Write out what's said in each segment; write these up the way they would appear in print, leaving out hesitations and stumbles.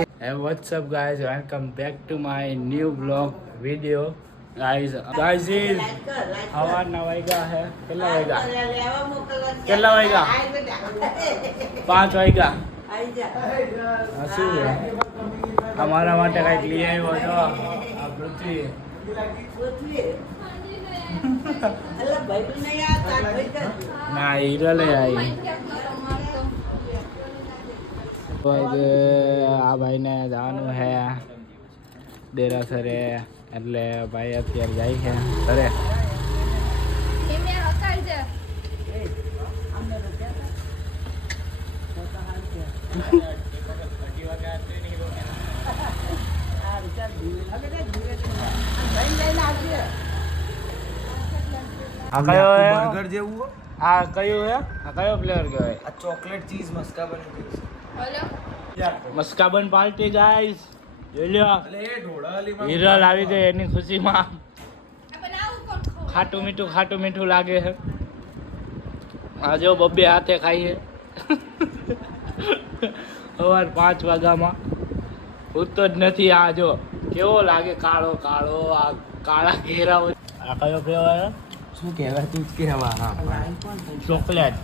Hey, what's up guys? Welcome back to my new vlog video. Guys, સવારના વાગ્યા હે કેટલા વાગ્યા 5 વાગ્યા શું છે અમારા માટે કઈક લઈ આવ્યો છો આ પૃથ્વી ના હીરો લઈ આવી આ ભાઈને જવાનું હે દેરાસરે એટલે ભાઈ અત્યારે જાય છે ઘરે આ કયો બર્ગર જેવું આ કયું હે આ કયો ફ્લેવર કહેવાય આ chocolate cheese maska bun maska bun party guys જોઈ લો હિરલ આવી ગઈ એની ખુશીમાં ખાટું મીઠું લાગે છે આ જો બબ્બે હાથે ખાઈએ સવાર 5 વાગ્યામાં ઉઠતો જ નથી આ જો કેવો લાગે કાળો આ કાળા ઘેરાઓ આ કયો કહેવાય શું કહેવાય તું જ કહેવા ચોકલેટ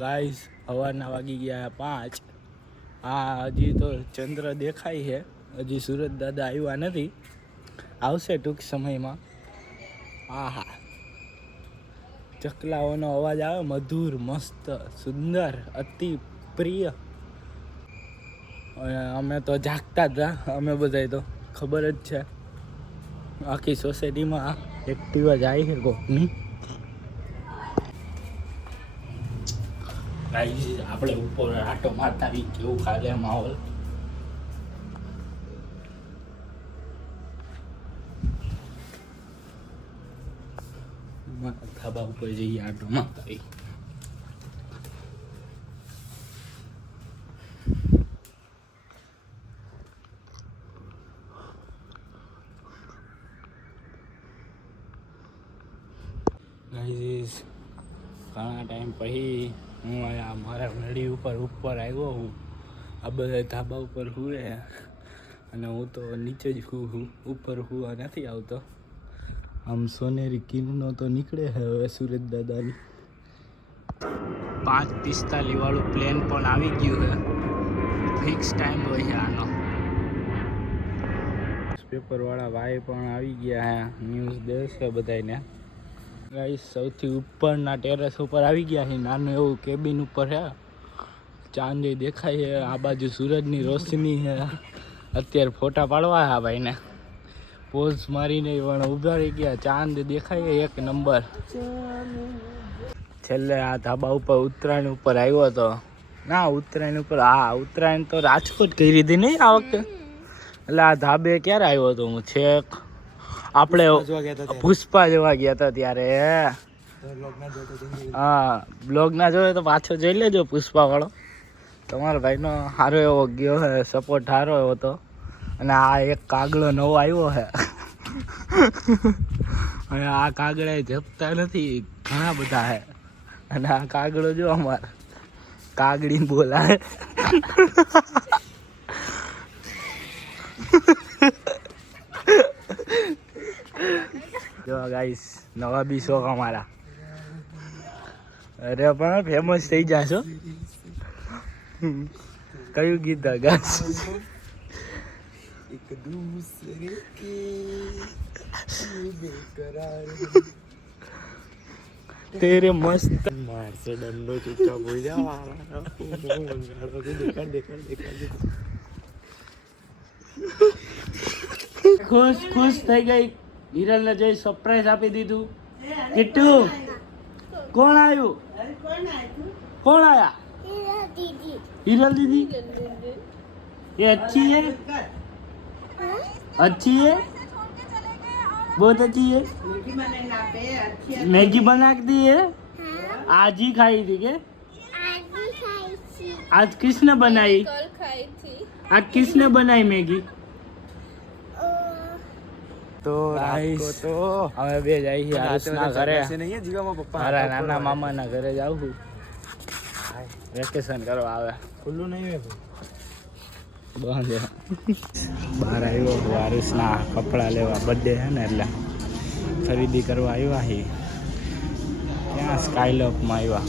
ગાઈસ સવારના વાગી ગયા 5 હા હજી તો ચંદ્ર દેખાય છે હજી સુરત દાદા આવ્યા નથી આવશે ટૂંક સમયમાં આહા ચકલાઓનો અવાજ આવે મધુર મસ્ત સુંદર અતિ પ્રિય અમે તો જાગતા હતા અમે બધા તો ખબર જ છે આખી સોસાયટીમાં એક્ટિવા જાય છે કોકની આપણે ઉપર આટો મારતા કેવું ખાલે માહોલ ધાબા ઉપર જઈએ આટો મારતા ઘણા ટાઈમ પછી હું મારા નડી ઉપર આવ્યો હું આ બધા ધાબા ઉપર હુએ અને હું તો નીચે જ ઉપર હુવા નથી આવતો આમ સોનેરી કિરણો તો નીકળે છે હવે સુરત દાદાની 5:45 વાળું પ્લેન પણ આવી ગયું છે ફિક્સ ટાઈમ હોય છે આનો પેપરવાળા ભાઈ પણ આવી ગયા હે ન્યૂઝ દેશે બધાને ગાઈસ સૌથી ઉપરના ટેરેસ ઉપર આવી ગયા છે નાનું એવું કેબિન ઉપર છે ચાંદી દેખાય છે આ બાજુ સૂરજની રોશની છે અત્યારે ફોટા પાડવા છે આ ભાઈને પોઝ મારીને પણ ઊભા રહી ગયા ચાંદ દેખાય એક નંબર છેલ્લે આ ધાબા ઉપર ઉત્તરાયણ ઉપર આવ્યો હતો ના ઉત્તરાયણ ઉપર ઉત્તરાયણ તો રાજકોટ કરી હતી નહીં આ વખતે એટલે આ ધાબે ક્યારે આવ્યો હતો હું છેક આપણે પુષ્પા જોવા ગયા હતા ત્યારે હા બ્લોગ ના જોયો તો પાછો જોઈ લેજો પુષ્પા વાળો તમારા ભાઈનો સારો એવો ગયો છે સપોર્ટ સારો એવો હતો અને આ એક કાગડો નવો આવ્યો છે અને આ કાગડા જપતા નથી ઘણા બધા છે અને આ કાગડો જો અમારે કાગડી બોલાય જો ગાઈસ નવા બી શોખ અમારા અરે પણ ફેમસ થઈ જાશો કયું ગીત ગાસ એક દૂસરે કે બેકરાર તેરે મસ્ત મારસે ડંડો ચૂપચાપ હોઈ જા ખુશ થઈ ગઈ હિરલને જઈ સરપ્રાઈઝ આપી દીધું કિટ્ટુ કોણ આયા હિરલ દીદી ये अच्छी है बहुत अच्छी है मैगी बना दी है आज ही खाई थी के आज किसने बनाई आज किसने बनाई मैगी તો તો હવે બે જાય છે આરુષના ઘરે મારા નાના મામાના ઘરે જાઉં છું વેકેશન કરવા આવે ખુલ્લું નહીં હોય બંધ બહાર આવ્યો વારિસના કપડાં લેવા બર્થડે છે ને એટલે ખરીદી કરવા આવ્યા હી ક્યાં સ્કાયલોકમાં આવ્યા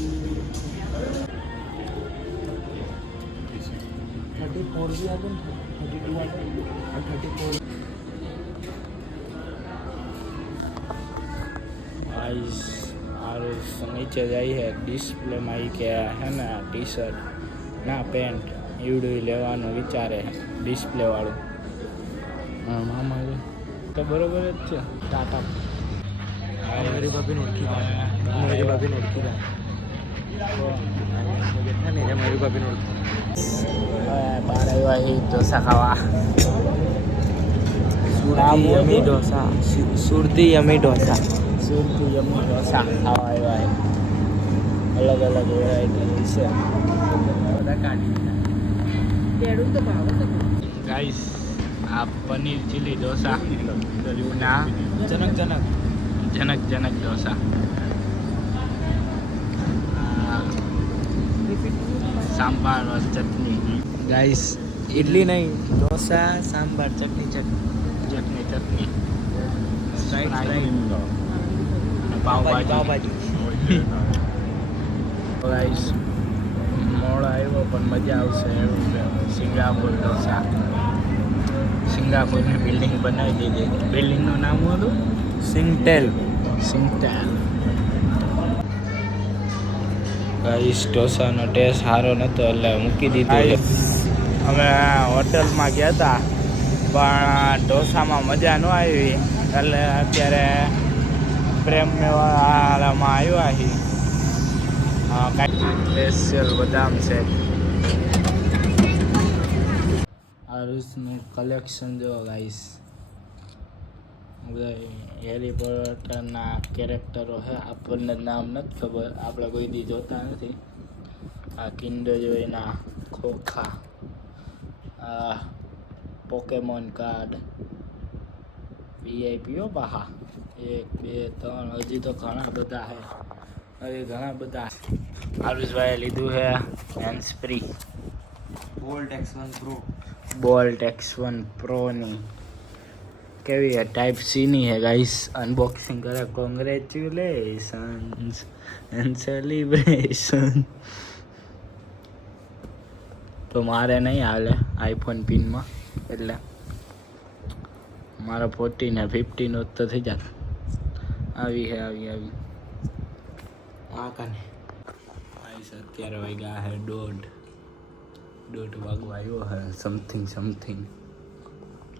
34 भी आते हैं 32 आते हैं और 34 आइस और नीचे जाई है डिस्प्ले में आई के है ना टी शर्ट ना पेंट एवडू लेવાનો વિચારે ડિસ્પ્લે વાળું મામા તો બરોબર જ છે ટાટા मेरी भाभी ने उड़की मेरी भाभी ने उड़की नहीं मेरी भाभी ने उड़की બહાર આવ્યા હી ઢોસા ખાવા सुरती यमी डोसा सुरती यमी डोसा સુરતી યમ્મી ઢોસા ખાવા આવ્યા હે અલગ અલગ વેરાયટી છે ગાઈસ આ પનીર ચીલી ઢોસા ના जनक जनक જનક જનક ઢોસા सांबार और चटनी गाइस इडली नहीं डोसा सांभर चटनी चटनी चटनी चटनी राइट राइट पाव पाव भाजी भाजी ગાઈસ મોડ આવ્યો પણ મજા આવશે એવું છે સિંગાપુર ઢોસા સિંગાપુરની બિલ્ડિંગ બનાવી દીધી બિલ્ડિંગનું નામ હતું सिंगटेल સિંગટેલ ગાઈસ ઢોસાનો ટેસ્ટ સારો નહોતો એટલે મૂકી દીધું અમે હોટલમાં ગયા હતા પણ ઢોસામાં મજા ન આવી એટલે અત્યારે પ્રેમ મેવાલામાં આવ્યા છીએ સ્પેશિયલ બદામ છે આરુષનું કલેક્શન જો ગાઈસ હેરી પોટરના કેરેક્ટરો છે આપણને નામ નથી ખબર આપણે કોઈ દી જોતા નથી આ કિન્ડર જોઈના ખોખા આ પોકેમોન કાર્ડ વીઆઈપીઓ પાહા 1 2 3 હજી તો ઘણા બધા છે હજી ઘણા બધા આરુષભાઈએ લીધું છે હેન્ડ સ્પ્રી Boult X1 Pro Boult X1 પ્રોની કેવી है टाइप सी नहीं है गाइस अनबॉक्सिंग करा कॉन्ग्रेचुलेशंस एंड सेलिब्रेशन तो मारे नहीं हाले आईफोन पिन में એટલે મારા 14 ને 15 હોત તો થઈ જાત આવી આવી आ कने ગાઈસ અત્યારે વાગ્યા હે દોઢ વાગવા આવ્યો હે સમથિંગ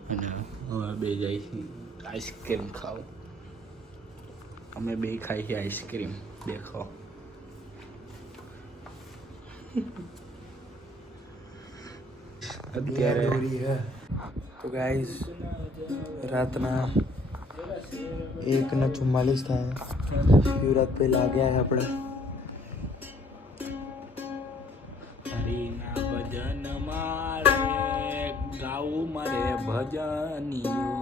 અને હવે બે જાય છે આઈસ્ક્રીમ ખાવ અમે બે ખાઈ છે આઈસ્ક્રીમ દેખો અત્યારે तो गाइस રાતના 1:44 થાય યુવરાજ પહેલા ગયા છે આપણે હરીના ભજન મારે ગાવું મારે ભજનિયો